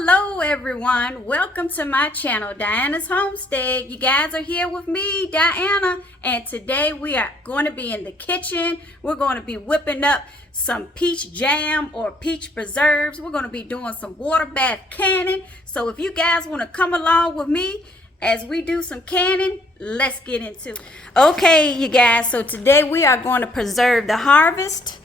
Hello everyone, welcome to my channel, Diana's Homestead. You guys are here with me, Diana, and today we are going to be in the kitchen. We're going to be whipping up some peach jam or peach preserves. We're going to be doing some water bath canning. So if you guys want to come along with me as we do some canning, let's get into it. Okay, you guys, so today we are going to preserve the harvest.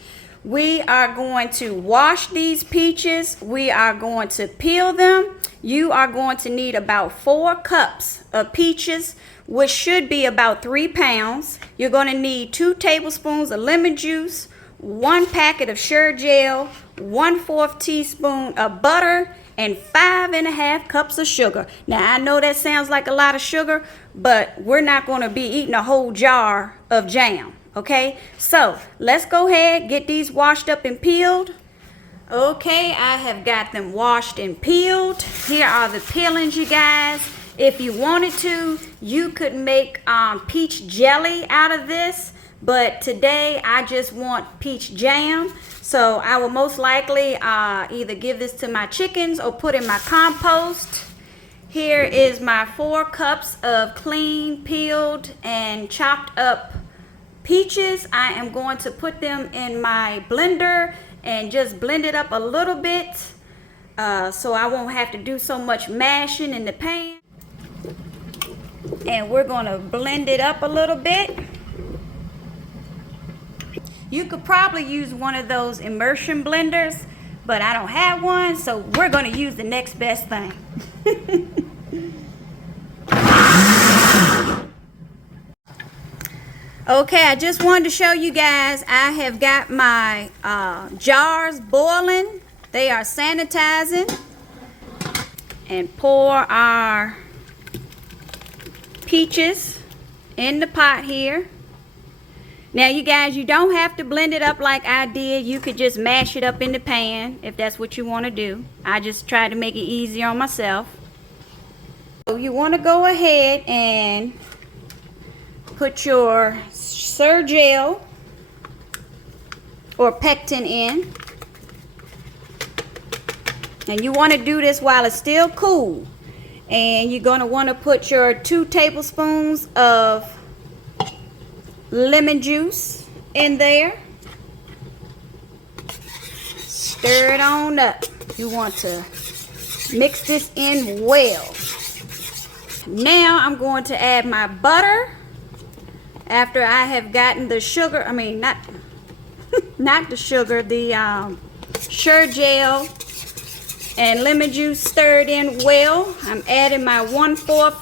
We are going to wash these peaches. We are going to peel them. You are going to need about 4 cups of peaches, which should be about 3 pounds. You're going to need 2 tablespoons of lemon juice, 1 packet of sugar gel, 1/4 teaspoon of butter, and 5½ cups of sugar. Now, I know that sounds like a lot of sugar, but we're not going to be eating a whole jar of jam. Okay, so let's go ahead, get these washed up and peeled. Okay, I have got them washed and peeled. Here are the peelings, you guys. If you wanted to, you could make peach jelly out of this, but today I just want peach jam. So I will most likely either give this to my chickens or put in my compost. Here is my 4 cups of clean, peeled, and chopped up peaches. I am going to put them in my blender and just blend it up a little bit so I won't have to do so much mashing in the pan. And we're going to blend it up a little bit. You could probably use one of those immersion blenders, but I don't have one, so we're going to use the next best thing. Okay, I just wanted to show you guys, I have got my jars boiling. They are sanitizing. And pour our peaches in the pot here. Now you guys, you don't have to blend it up like I did. You could just mash it up in the pan if that's what you want to do. I just tried to make it easier on myself. So you want to go ahead and put your surgel or pectin in, and you want to do this while it's still cool. And you're going to want to put your 2 tablespoons of lemon juice in there. Stir it on up. You want to mix this in well. Now I'm going to add my butter. After I have gotten the sugar, not the sugar, the sugar gel and lemon juice stirred in well, I'm adding my 1/4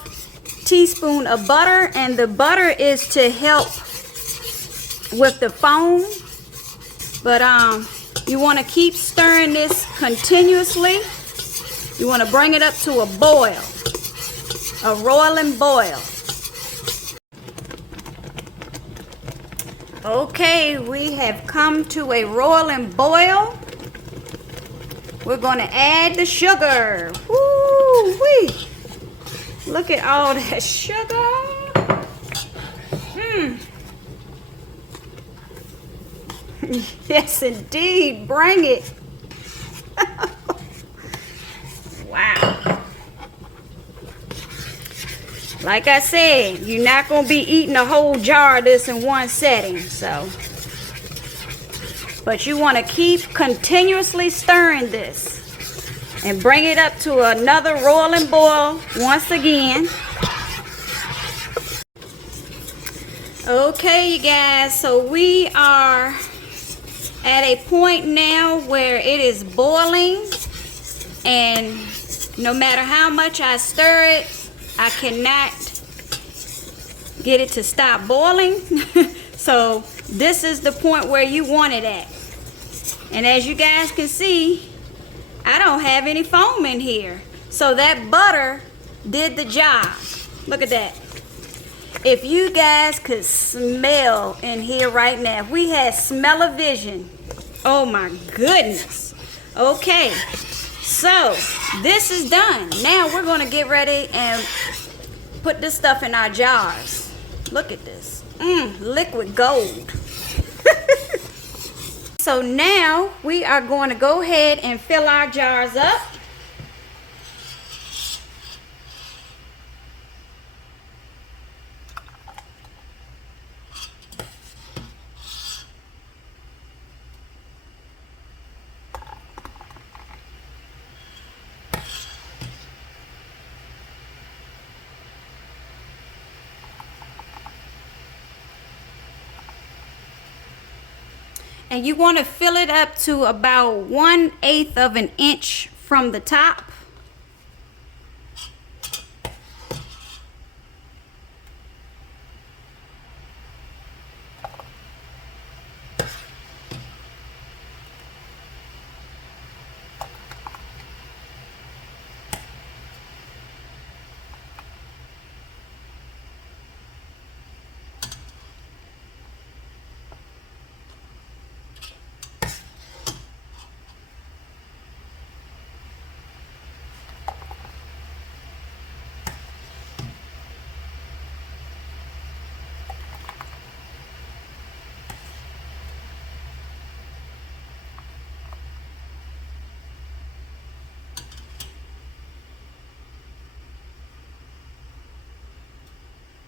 teaspoon of butter, and the butter is to help with the foam. But you want to keep stirring this continuously. You want to bring it up to a boil, a roiling boil. Okay, we have come to a roiling boil. We're going to add the sugar. Woo-wee! Look at all that sugar. Yes, indeed. Bring it. Wow. Like I said, you're not going to be eating a whole jar of this in one setting, so. But you want to keep continuously stirring this and bring it up to another roiling boil once again. Okay, you guys, so we are at a point now where it is boiling, and no matter how much I stir it, I cannot get it to stop boiling. So this is the point where you want it at. And as you guys can see, I don't have any foam in here. So that butter did the job. Look at that. If you guys could smell in here right now, if we had smell-o-vision, oh my goodness. Okay. So this is done. Now we're going to get ready and put this stuff in our jars. Look at this. Liquid gold. So now we are going to go ahead and fill our jars up. And you want to fill it up to about 1/8 of an inch from the top.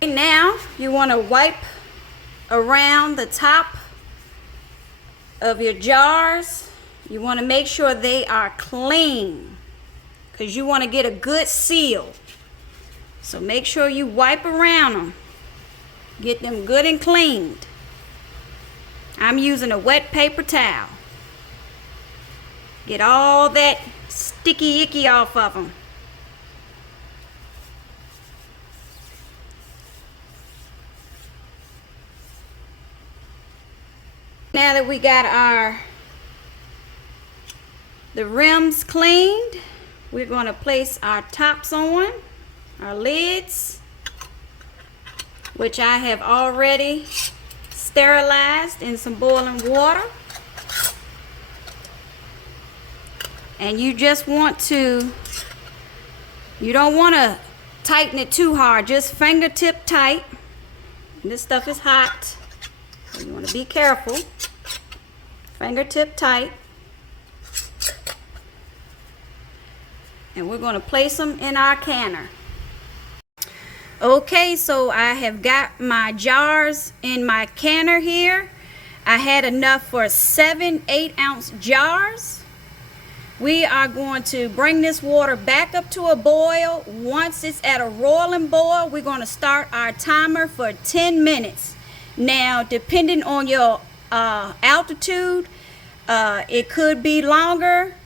Now you want to wipe around the top of your jars. You want to make sure they are clean because you want to get a good seal. So make sure you wipe around them. Get them good and cleaned. I'm using a wet paper towel. Get all that sticky icky off of them. Now that we got the rims cleaned, we're going to place our tops on, our lids, which I have already sterilized in some boiling water. And you just want to, you don't want to tighten it too hard, just fingertip tight. This stuff is hot, so you want to be careful. Fingertip tight. And we're going to place them in our canner. Okay, so I have got my jars in my canner here. I had enough for 7 8-ounce jars. We are going to bring this water back up to a boil. Once it's at a roiling boil, we're going to start our timer for 10 minutes. Now, depending on your altitude, it could be longer,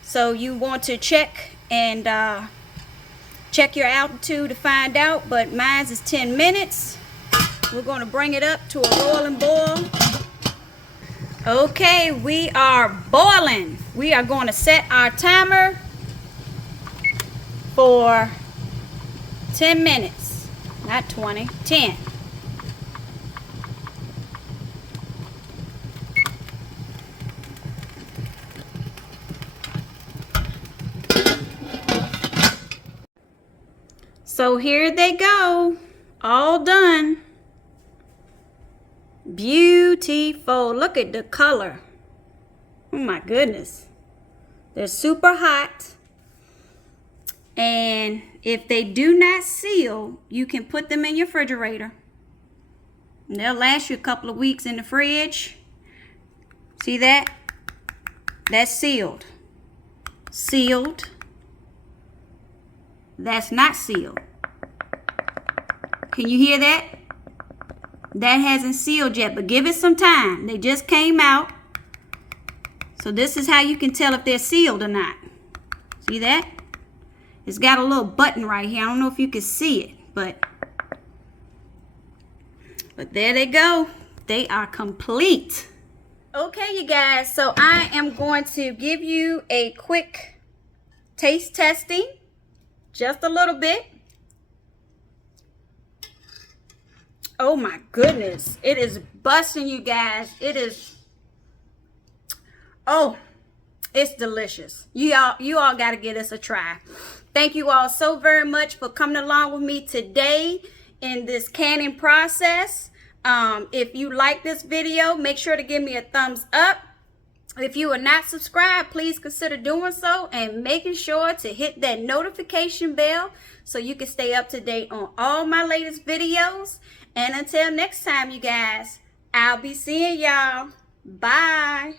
so you want to check and check your altitude to find out, but mine is 10 minutes. We're going to bring it up to a roiling boil. Okay, we are boiling. We are going to set our timer for 10 minutes, not 20, 10. So here they go, all done. Beautiful. Look at the color. Oh my goodness. They're super hot. And if they do not seal, you can put them in your refrigerator. And they'll last you a couple of weeks in the fridge. See that? That's sealed. Sealed. That's not sealed. Can you hear that? That hasn't sealed yet, but give it some time. They just came out. So this is how you can tell if they're sealed or not. See that? It's got a little button right here. I don't know if you can see it, but there they go. They are complete. Okay, you guys, so I am going to give you a quick taste testing. Just a little bit. Oh my goodness. It is busting, you guys. It is. Oh, it's delicious. You all got to give this a try. Thank you all so very much for coming along with me today in this canning process. If you like this video, make sure to give me a thumbs up. If you are not subscribed, please consider doing so and making sure to hit that notification bell so you can stay up to date on all my latest videos. And until next time, you guys, I'll be seeing y'all. Bye.